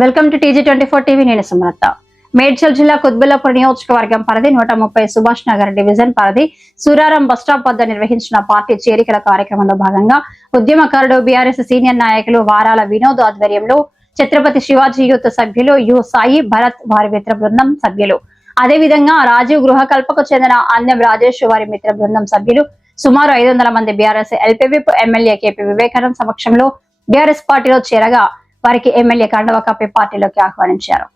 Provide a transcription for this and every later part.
Welcome to TG24 TV. నేను సుమలత. మేడ్చల్ జిల్లా కుత్బుల్లాపూర్ నియోజకవర్గం పరిధి 130 సుభాష్ నగర్ డివిజన్ పరిధి సూరారం బస్టాప్ వద్ద నిర్వహించిన పార్టీ చేరికల కార్యక్రమంలో భాగంగా ఉద్యమకారుడు బీఆర్ఎస్ సీనియర్ నాయకులు వారాల వినోద్ ఆధ్వర్యంలో ఛత్రపతి శివాజీ యూత్ సభ్యులు యు సాయి భరత్ వారి మిత్ర బృందం సభ్యులు, అదేవిధంగా రాజీవ్ గృహకల్పకు చెందిన అన్యం రాజేష్ వారి మిత్ర బృందం సభ్యులు సుమారు 500 మంది BRS LP MLA KP Vivekanand సమక్షంలో బీఆర్ఎస్ పార్టీలో చేరగా వారికి ఎమ్మెల్యే కండవ కప్పి పార్టీలోకి ఆహ్వానించారు.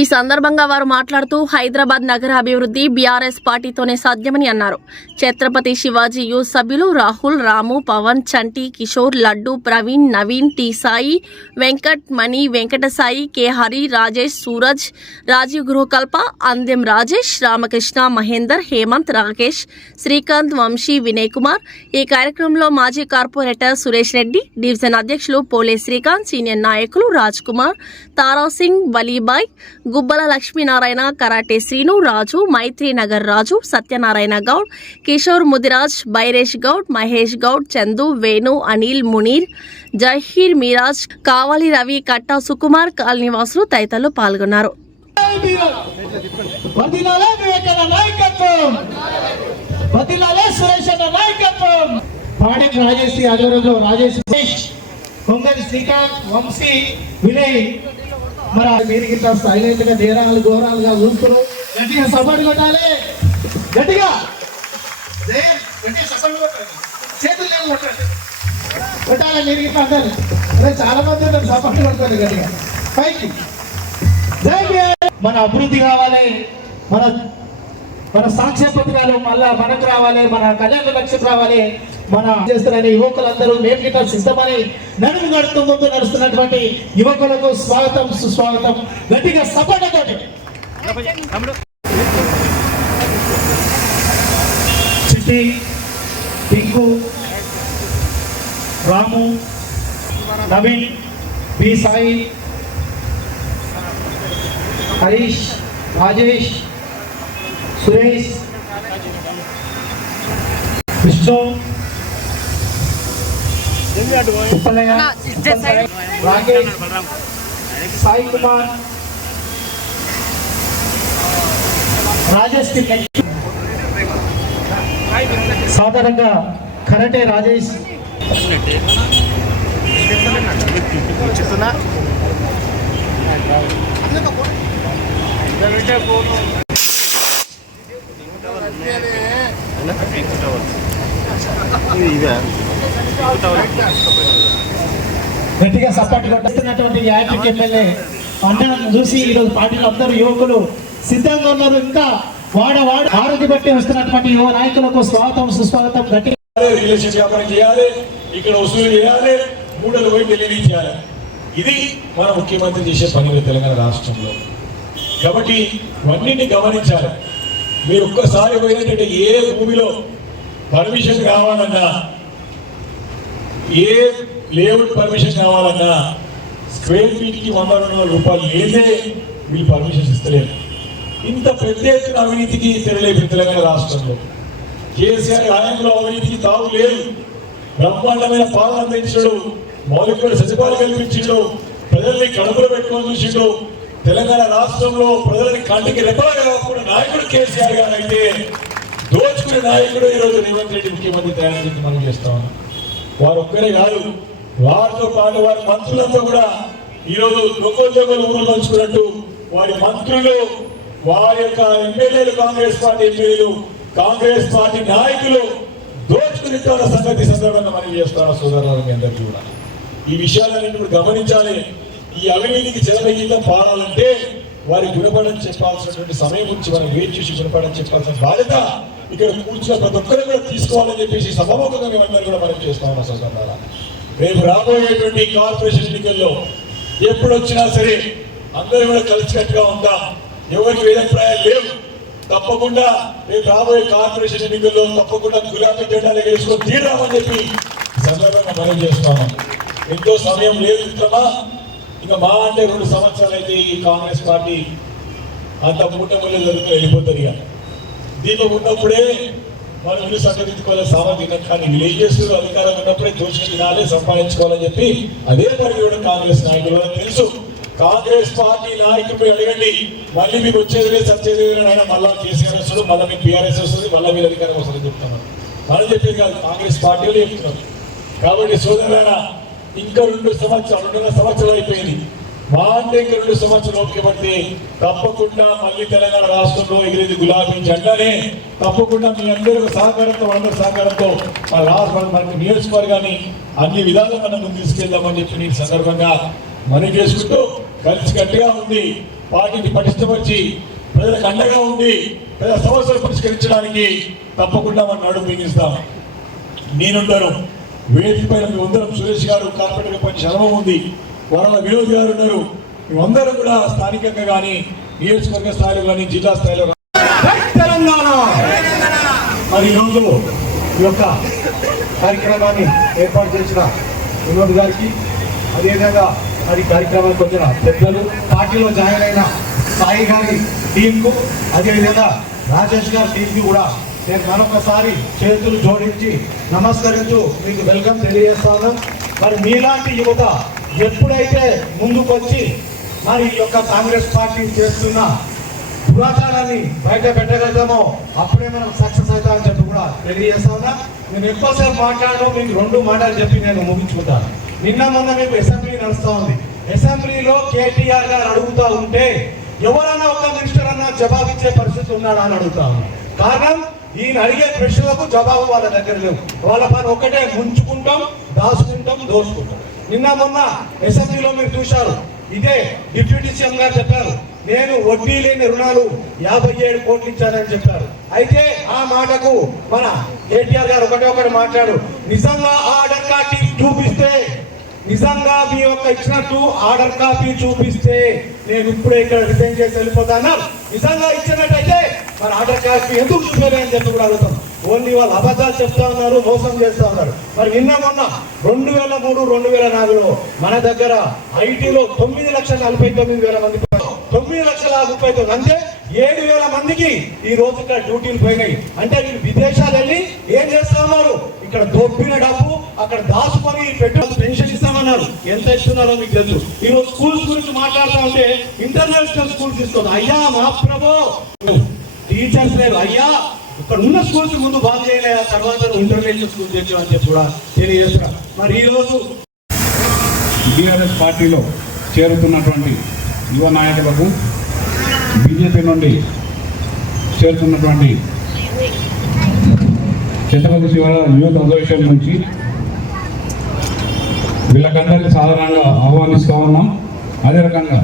ఈ సందర్భంగా వారు మాట్లాడుతూ హైదరాబాద్ నగర అభివృద్ధి బీఆర్ఎస్ పార్టీతోనే సాధ్యమని అన్నారు. ఛత్రపతి శివాజీ యూత్ సభ్యులు రాహుల్, రాము, పవన్, చంటి, కిషోర్, లడ్డు, ప్రవీణ్, నవీన్, టి సాయి, వెంకట్, మణి, వెంకట సాయి, కె హరి, రాజేష్, సూరజ్, రాజీవ్ గృహకల్ప, అందెం రాజేష్, రామకృష్ణ, మహేందర్, హేమంత్, రాకేష్, శ్రీకాంత్, వంశీ, వినయ్ కుమార్. ఈ కార్యక్రమంలో మాజీ కార్పొరేటర్ సురేష్ రెడ్డి, డివిజన్ అధ్యక్షులు పోలే శ్రీకాంత్, సీనియర్ నాయకులు రాజ్ కుమార్, తారావ్ సింగ్, వలీబాయ్, గుబ్బల లక్ష్మీనారాయణ, కరాటే శ్రీను, రాజు, మైత్రి నగర్ రాజు, సత్యనారాయణ గౌడ్, కిషోర్, ముదిరాజ్, బైరేష్ గౌడ్, మహేష్ గౌడ్, చందు, వేణు, అనిల్, మునీర్, జహీర్, మీరాజ్, కావాలి రవి, కట్టా సుకుమార్, కాలనీవాసులు తదితరులు పాల్గొన్నారు. మరి మీరు గిట్లా సైలెంట్ గా నేరాలు ఘోరాలుగా చూస్తున్నారు. గట్టిగా సపోర్ట్ కొట్టాలి, గట్టిగా చేతులు లేవు కొట్టాలి. మీరు గిట్లా అంటారు చాలా మంది సపోర్ట్ కొడతారు గట్టిగా పైకి. మన అభివృద్ధి కావాలి, మన సాక్ష్య పత్రాలు మళ్ళా మనకు రావాలి, మన కళ్యాణ లక్ష్యం రావాలి. మన చేస్తున్న యువకులందరూ మేము గిట్లా సిద్ధమని నడుము గడుతూ ముందు నడుస్తున్నటువంటి యువకులకు స్వాగతం, సుస్వాగతం. గట్టిగా సపోర్ట్. చిట్టి, టింకు, రాము, నవీన్, బి సాయి, హరీష్, రాజేష్, సురేష్, విష్ణు, రాకేష్, సాయి కుమార్, రాజేష్. సాధారణంగా కరాటే రాజేష్, గట్టిగా సపోర్ట్ కొట్టిస్తున్నటువంటి యాక్టివ్ ఎమ్మెల్యే అన్నను చూసి ఈరోజు పార్టీలో అందరూ యువకులు సిద్ధంగా ఉన్నారు. ఇంకా వాడ ఆరోగ్య బట్టి వస్తున్నటువంటి యువ నాయకులకు స్వాగతం, సుస్వాగతం. గట్టిగా చేయాలి, ఇక్కడ వసూలు చేయాలి, మూడలు పోయి డెలివరీ చేయాలి. ఇది మన ముఖ్యమంత్రి చేసే పని తెలంగాణ రాష్ట్రంలో. కాబట్టి ఇవన్నీ గమనించాలి. మీరు ఒక్కసారి పోయినట్టే ఏ భూమిలో పర్మిషన్ కావాలన్నా, ఏ లేఅవుట్ పర్మిషన్ కావాలన్నా స్క్వేర్ ఫీట్కి 100-200 రూపాయలు లేదే వీళ్ళు పర్మిషన్స్ ఇస్తలేరు. ఇంత పెద్ద ఎత్తున అవినీతికి తెరలేపు తెలంగాణ రాష్ట్రంలో. కేసీఆర్ హయాంలో అవినీతికి తావు లేదు. బ్రహ్మాండమైన పాలన అందించడు, మౌలిక సదుపాయాలు కల్పించిండు, ప్రజల్ని కడుపులో పెట్టుకొని చూసిండు. తెలంగాణ రాష్ట్రంలో ప్రజలని కంటికి రెప్పలాగా కాకుండా నాయకుడు కేసీఆర్ గారు అయితే దోచుకునే నాయకుడు ఈరోజు రేవంత్ రెడ్డి ముఖ్యమంత్రి తయారు మనం చేస్తా ఉన్నాం. వారు ఒక్కరే కాదు, వారితో పాటు వారి మంత్రులంతా కూడా ఈరోజు దొంగోద్యోగులు ఊరు పంచుకున్నట్టు వారి మంత్రులు, వారి యొక్క ఎమ్మెల్యేలు, కాంగ్రెస్ పార్టీ ఎమ్మెల్యేలు, కాంగ్రెస్ పార్టీ నాయకులు దోచుకుని సంగతి సందర్భంగా మనం చేస్తాం. సోదరులు మీ అందరికీ కూడా ఈ విషయాలన్నీ కూడా గమనించాలి. ఈ అవినీతికి చెలగీతం పాడాలంటే వారి గుణపడని చెప్పాల్సినటువంటి సమయం నుంచి మనం వేచి చూసి గుణపడని చెప్పాల్సిన బాధ్యత ఇక్కడ కూర్చున్న ప్రతి ఒక్కరు కూడా తీసుకోవాలని చెప్పేసి సభాముఖంగా మేమందరూ కూడా మనం చేస్తా ఉన్నాం. సోదరులారా, రేపు రాబోయేటువంటి కార్పొరేషన్ ఎన్నికల్లో ఎప్పుడు వచ్చినా సరే అందరూ కూడా కలిసికట్టుగా ఉంటాం. ఎవరికి వేదప్రాయాలు లేవు. తప్పకుండా రేపు రాబోయే కార్పొరేషన్ ఎన్నికల్లో తప్పకుండా గులాబీ జెండాలు వేసుకొని తీరామని చెప్పి సందర్భంగా మనం చేస్తాము. ఎంతో సమయం లేదు మిత్రమా. ఇంకా మా అంటే 2 సంవత్సరాలు అయితే ఈ కాంగ్రెస్ పార్టీ అంత మూటములు జరుగుతూ వెళ్ళిపోతుంది. ఇక దీంట్లో ఉన్నప్పుడే మనం ఇల్లు సంగతించుకోవాలి, సామాజిక కానీ విలేజెస్ అధికారం ఉన్నప్పుడే దోషి తినాలి, సంపాదించుకోవాలని చెప్పి అదే పరిధి కాంగ్రెస్ నాయకులు తెలుసు. కాంగ్రెస్ పార్టీ నాయకులు అడగండి, మళ్ళీ మీకు వచ్చేది లేదు సచ్చేది లేదు ఆయన మళ్ళీ కేసీఆర్ వస్తుంది, మళ్ళీ మీకు బీఆర్ఎస్ వస్తుంది, మళ్ళీ మీరు అధికారం వస్తుందని చెప్తున్నారు. మనం చెప్పేది కాదు, కాంగ్రెస్ పార్టీలో చెప్తున్నారు. కాబట్టి సోదరులారా, ఇంకా 2.5 సంవత్సరాలు అయిపోయింది. మా అంటే ఇంకా 2 సంవత్సరాలు ఓపిక పడితే తప్పకుండా మళ్ళీ తెలంగాణ రాష్ట్రంలో ఎగిరేది గులాబీ జెండానే. తప్పకుండా మీ అందరూ సహకారంతో, అందరి సహకారంతో మన రాష్ట్ర మనకి నియోజకవర్గాన్ని అన్ని విధాలుగా మనం ముందు తీసుకెళ్దామని చెప్పి ఈ సందర్భంగా మనం చేసుకుంటూ కలిసి గట్టిగా ఉంది పార్టీని పటిష్టపరిచి ప్రజలకు అండగా ఉండి ప్రజల సమస్యలు పరిష్కరించడానికి తప్పకుండా మనం నడుము బిగిస్తాం. నేనుంటాను వేదిక పైన మీ అందరం, సురేష్ గారు కార్పొరేటర్ పని శరమం ఉంది, వరల వినోద్ గారు ఉన్నారు. మేమందరం కూడా స్థానికంగా కానీ నియోజకవర్గ స్థాయిలో కానీ జిల్లా స్థాయిలో తెలంగాణ మరి ఈరోజు ఈ యొక్క కార్యక్రమాన్ని ఏర్పాటు చేసిన వినోద్ గారికి, అదేవిధంగా మరి కార్యక్రమానికి వచ్చిన పెద్దలు, పార్టీలో జాయిన్ అయిన సాయి గారి టీంకు, అదేవిధంగా రాజేష్ గారి టీంకి కూడా నేను మరొకసారి చేతులు జోడించి నమస్కరించు మీకు వెల్కమ్ తెలియజేస్తా ఉన్నాం. మరి మీలాంటి యువత ఎప్పుడైతే ముందుకు వచ్చి మరి ఈ యొక్క కాంగ్రెస్ పార్టీ చేస్తున్న దురాచారాన్ని బయట పెట్టగలుగుతామో అప్పుడే మనం సక్సెస్ అవుతామని చెప్పి కూడా తెలియజేస్తా ఉన్నా. నేను ఎక్కువసేపు మాట్లాడను, మీకు 2 మాటలు చెప్పి నేను ముగించుకుంటాను. నిన్న మొన్న మీకు అసెంబ్లీ నడుస్తూ ఉంది. అసెంబ్లీలో కేటీఆర్ గారు అడుగుతూ ఉంటే ఎవరన్నా ఒక మినిస్టర్ అన్నా జవాబిచ్చే పరిస్థితి ఉన్నాడా అని అడుగుతా ఉన్నా. కారణం ఈయన అడిగే ప్రశ్నలకు జవాబు వాళ్ళ దగ్గర లేవు. వాళ్ళ పని ఒక్కటే ముంచుకుంటాం, దాచుకుంటాం, దోచుకుంటాం. నిన్న మొన్న అసెంబ్లీలో మీరు చూశారు, ఇదే డిప్యూటీ సీఎం గారు చెప్పారు, నేను వడ్డీ లేని రుణాలు 57 కోట్లు ఇచ్చానని చెప్పారు. అయితే ఆ మాటకు మన కేటీఆర్ గారు ఒకటి మాట్లాడు, నిజంగా ఆర్డర్ కాపీ చూపిస్తే, నిజంగా మీ యొక్క ఇచ్చినట్టు ఆర్డర్ కాపీ చూపిస్తే నేను ఇప్పుడే ఇక్కడ రిజైన్ చేసి వెళ్ళిపోతాను. నిజంగా ఇచ్చినట్టయితే మరి ఆర్డర్ కాపీ ఎందుకు చూపేదని చెప్పి కూడా అడుగుతాం. ఓన్లీ వాళ్ళు అబద్ధాలు చెప్తా ఉన్నారు, మోసం చేస్తా ఉన్నారు. మరి నిన్న మొన్న 2003, 2004లో మన దగ్గర ఐటీలో 9,49,000 మంది, 9,39,000 అంటే 7,000 మందికి ఈ రోజు ఇక్కడ డ్యూటీలు పోయినాయి. అంటే వీళ్ళు విదేశాలు వెళ్ళి ఏం చేస్తా ఉన్నారు, ఇక్కడ దొబ్బిన డబ్బు అక్కడ దాచుకొని పెన్షన్ ఇస్తామన్నారు. ఎంత ఇస్తున్నారో మీకు తెలుసు. ఈ రోజు స్కూల్స్ గురించి మాట్లాడుతూ ఉంటే ఇంటర్నేషనల్ స్కూల్స్ ఇస్తుంది. అయ్యా మా ప్రభు, టీచర్స్ లేరు అయ్యా, ఇక్కడ ఉన్న స్కూల్స్ ముందు బాగు చేయలే, తర్వాత ఇంటర్నేషనల్ స్కూల్స్ తెచ్చామని చెప్పి కూడా తెలియజేస్తున్నా. మరి ఈ రోజు బీఆర్ఎస్ పార్టీలో చేరుతున్నటువంటి యువ నాయకులకు, బీజేపీ నుండి చేరుతున్నటువంటి ఛత్రపతి శివాజీ యూత్ అసోసియేషన్ నుంచి వీళ్ళకందరికీ సాధారణంగా ఆహ్వానిస్తూ ఉన్నాం. అదే రకంగా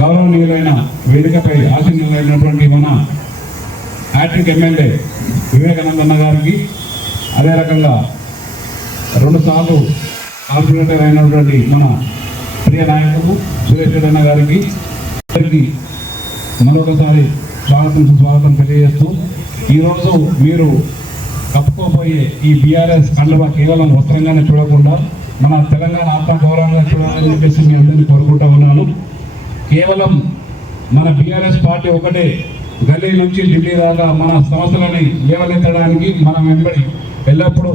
గౌరవనీయులైన వేదికపై ఆశీనులైనటువంటి మన హ్యాట్రిక్ ఎమ్మెల్యే వివేకానందన్న గారికి, అదే రకంగా 2 సార్లు కార్పొరేటర్ అయినటువంటి మన ప్రియ నాయకుడు సురేష్ రెడ్డి గారికి మరొకసారి స్వాగతం తెలియజేస్తూ, ఈరోజు మీరు కప్పుకోబోయే ఈ బీఆర్ఎస్ కండువా కేవలం వస్త్రంగానే చూడకుండా మన తెలంగాణ ఆత్మగౌరవంగా చూడాలని చెప్పేసి మీ అందరినీ కోరుకుంటా ఉన్నాను. కేవలం మన బీఆర్ఎస్ పార్టీ ఒకటే గల్లీ నుంచి ఢిల్లీ దాకా మన సమస్యలని లేవనెత్తడానికి, మనం వెంబడి ఎల్లప్పుడూ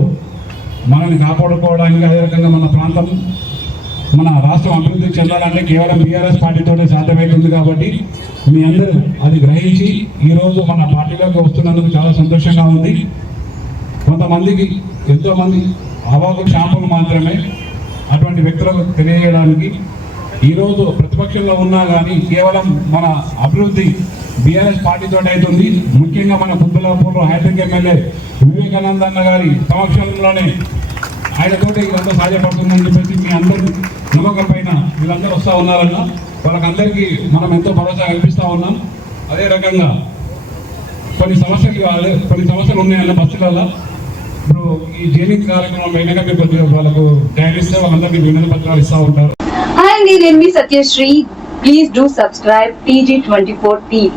మనల్ని కాపాడుకోవడానికి, అదే రకంగా మన ప్రాంతం, మన రాష్ట్రం అభివృద్ధి చెందాలంటే కేవలం బీఆర్ఎస్ పార్టీతోనే సాధ్యమవుతుంది. కాబట్టి మీ అందరూ అది గ్రహించి ఈరోజు మన పార్టీలోకి వస్తున్నందుకు చాలా సంతోషంగా ఉంది. కొంతమందికి, ఎంతోమంది అవాకు షాంపులు మాత్రమే అటువంటి వ్యక్తులకు తెలియజేయడానికి ఈరోజు ప్రతిపక్షంలో ఉన్నా కానీ కేవలం మన అభివృద్ధి బీఆర్ఎస్ పార్టీతో అవుతుంది. ముఖ్యంగా మన కుత్బుల్లాపూర్లో హ్యాట్రిక్ ఎమ్మెల్యే వివేకానందన్న గారి సమక్షంలోనే ఆయనతోటి ఇదంతా సాధ్యపడుతుందని చెప్పేసి మీ అందరూ నమ్మకం పైన వీళ్ళందరూ వస్తూ ఉన్నారన్న, వాళ్ళకందరికీ మనం ఎంతో భరోసా కల్పిస్తూ ఉన్నాం. అదే రకంగా కొన్ని సమస్యలు ఉన్నాయన్న బస్సులలో. ఇప్పుడు ఈ జైనింగ్ కార్యక్రమం అయినాక మీరు కొద్దిగా వాళ్ళకు టైం ఇస్తే వాళ్ళందరికీ వినతి పత్రాలు ఇస్తూ ఉంటారు. Hi, నేను మీ Satyasri. Please do subscribe TG24 TV.